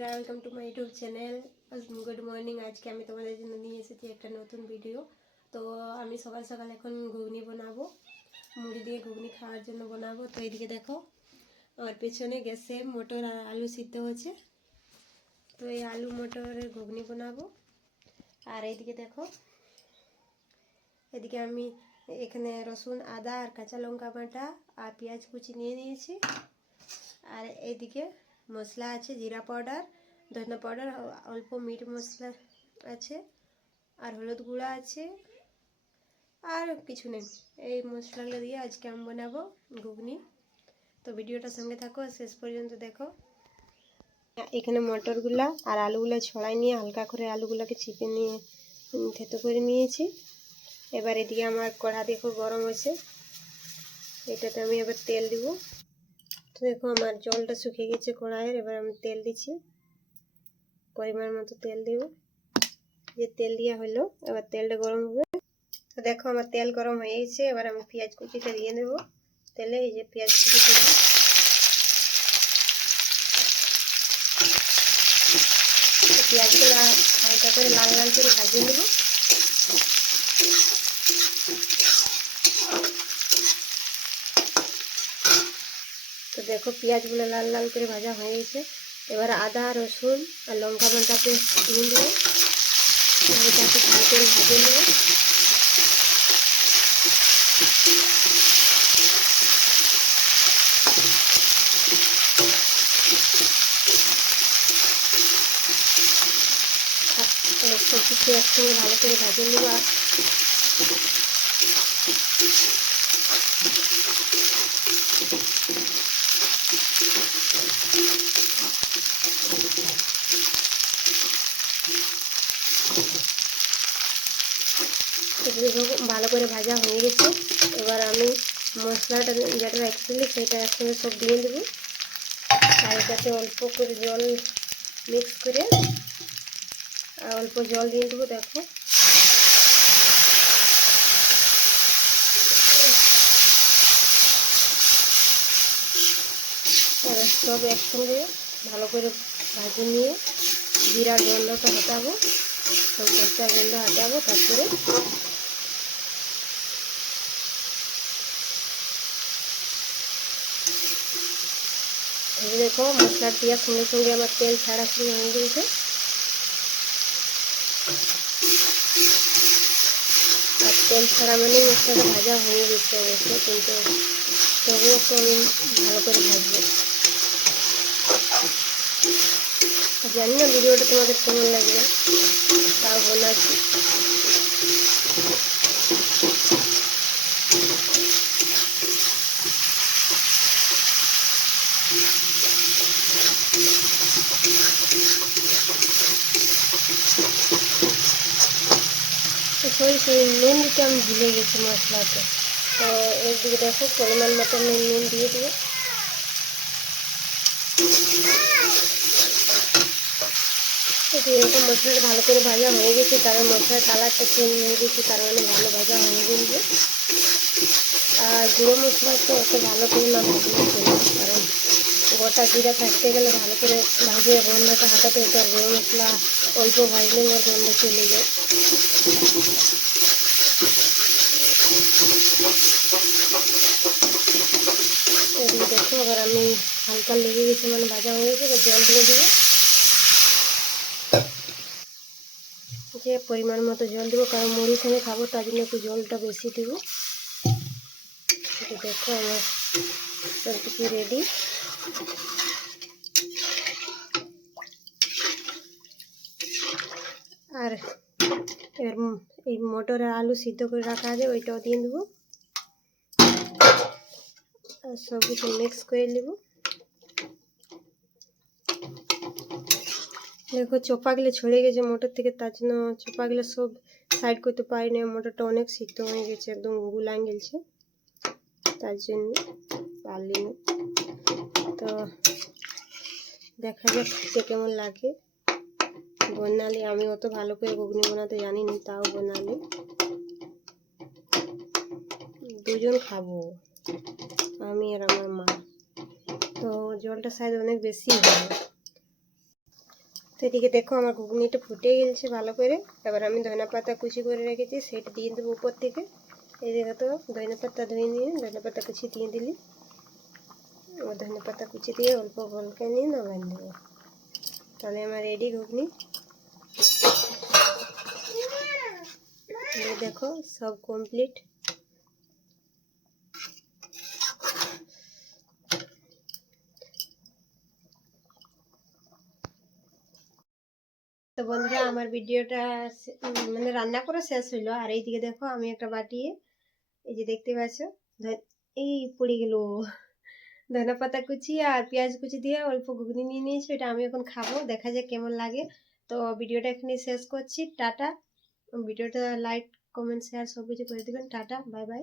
বন্ধুরা, welcome to my YouTube channel. Good morning. আজকে আমি তোমাদের জন্য নিয়ে এসেছি একটা নতুন ভিডিও। তো আমি সকাল সকাল এখন ঘুগনি বানাবো, মুড়ি দিয়ে ঘুগনি খাওয়ার জন্য বানাবো। তো এদিকে দেখো, আমার পেছনে গ্যাসে মটর আর আলু সিদ্ধ হচ্ছে। তো এই আলু মটরের ঘুগনি বানাবো। আর এইদিকে দেখো, এদিকে আমি এখানে রসুন, আদা আর কাঁচা লঙ্কা বাটা আর পেঁয়াজ কুচি নিয়ে নিয়েছি। আর এইদিকে মশলা আছে, জিরা পাউডার, ধনিয়া পাউডার, অল্প মিট মশলা আছে, আর হলুদ গুঁড়া আছে, আর কিছু নেই। এই মশলাগুলো দিয়ে আজকে আমি বানাবো ঘুগনি। তো ভিডিওটার সঙ্গে থাকো, শেষ পর্যন্ত দেখো। এখানে মটরগুলা আর আলুগুলো ছড়াই নিয়ে হালকা করে আলুগুলোকে চিপে নিয়ে থেতো করে নিয়েছি। এবার এদিকে আমার কড়া দেখো গরম হয়েছে, এটাতে আমি এবার তেল দিব। তো দেখো আমার জলটা শুকিয়ে গেছে কড়াইয়ের। এবার আমি তেল দিচ্ছি, পরিমাণ মতো তেল দিব। যে তেল দেওয়া হলো, এবার তেলটা গরম হবে। তো দেখো আমার তেল গরম হয়ে গেছে। এবার আমি পেঁয়াজ কুচিটা দিয়ে দেবো তেলে। এই যে পেঁয়াজ কুচি দেবো, পেঁয়াজগুলো হালকা করে লাল লাল করে ভাজিয়ে নেব। তো দেখো পেঁয়াজগুলো লাল লাল করে ভাজা হয়ে গেছে। এবার আদা, রসুন আর লঙ্কা বাটা পেস্ট দিয়ে দেবো। এটাকে ভালো করে ভেজে নেব। সব কিছু একসঙ্গে ভালো করে ভেজে নেব। ভালো করে ভাজা হয়ে গেছে। এবার আমি মশলাটা যেটা রেখেছিলি সেটা একসঙ্গে সব দিয়ে দেবো। আর এটাতে অল্প করে জল মিক্স করে আর অল্প জল দিয়ে দেবো। দেখো সব একসঙ্গে ভালো করে ভাজি নিয়ে জিরার গন্ধটা হটাবো, সব কষ্টা গন্ধ হটাবো। তারপরে দেখো মশলা দেওয়ার সঙ্গে সঙ্গে আমার তেল ছাড়া শুরু হয়ে গেছে। আর তেল ছাড়া মানে মশলাটা ভাজা হয়ে গেছে অবশ্য, কিন্তু তবুও একটু আমি ভালো করে ভাজবো। জানি না ভিডিওটা তোমাদের কেমন লাগবে, তাও বানাচ্ছি। সরি নুন দিতে আমি ভুলে গেছি মশলাতে। তো এর দিকে দেখো পরিমাণ মতো আমি নুন দিয়ে দেবো। এরকম মশলাটা ভালো করে ভাজা হয়ে গেছে, কারণ মশলার কালারটা চেঞ্জ হয়ে গেছে, তার মানে ভালো ভাজা হয়ে গেছে। আর গুঁড়ো মশলা তো এত ভালো করে না ভাজলে চলবে, কারণ গোটা জিরা থাকতে গেলে ভালো করে ভাজিয়ে গন্ধটা হাঁটাতে হতো। আর গুঁড়ো মশলা অল্প ভাজলে না গন্ধ চলে যায়। দেখো আবার আমি হালকা লেগে গেছে, মানে ভাজা হয়ে গেছে। জল দিয়ে দেবো, যে পরিমাণ মতো জল দেবো, কারণ মুড়ির সঙ্গে খাবো, তার জন্য একটু জলটা বেশি দেবো। দেখো আমার সব কিছু রেডি। আর এবার এই মটর আর আলু সিদ্ধ করে রাখা আছে, ওইটাও দিয়ে দেবো। আর সব কিছু মিক্স করে নেব। দেখো চোপাগুলো ছড়ে গেছে মোটর থেকে, তার জন্য চোপাগুলো সব সাইড করতে পারি না। মোটরটা অনেক সিদ্ধ হয়ে গেছে, একদম গুলাং গেছে, তার জন্য পারলি না। তো দেখা যাক খেতে কেমন লাগে। বানালে আমি অত ভালো করে ঘুগনি বানাতে জানি না, তাও বানালে দুজন খাবো, আমি আর আমার মা। তো জলটা শায়দ অনেক বেশি হবে। তো এদিকে দেখো আমার ঘুগনিটা ফুটে গেছে ভালো করে। এবার আমি ধনে পাতা কুচি করে রেখেছি সেটা দিয়ে দেবো উপর থেকে। এই দেখো তো ধনে পাতা ধুয়ে নিয়ে ধনে পাতা কুচি দিয়ে দিলি। ও ধনে পাতা কুচি দিয়ে অল্প বলকে নিয়ে নামাই দেবো। তাহলে আমার রেডি ঘুগনি। এই দেখো সব কমপ্লিট। তো বন্ধুরা আমার ভিডিওটা মানে রান্না করে শেষ হইলো। আর এইদিকে দেখো আমি একটা বাটিয়ে এই যে দেখতে পাচ্ছ এই পড়ে গেল ধনে পাতা কুচি আর পেঁয়াজ কুচি দিয়ে অল্প ঘুগনি নিয়ে নিয়েছি। এটা আমি এখন খাবো, দেখা যাক কেমন লাগে। তো ভিডিওটা এখানে শেষ করছি। টাটা। ভিডিওটা লাইক কমেন্ট শেয়ার সব কিছু করে দেবেন। Tata, bye bye.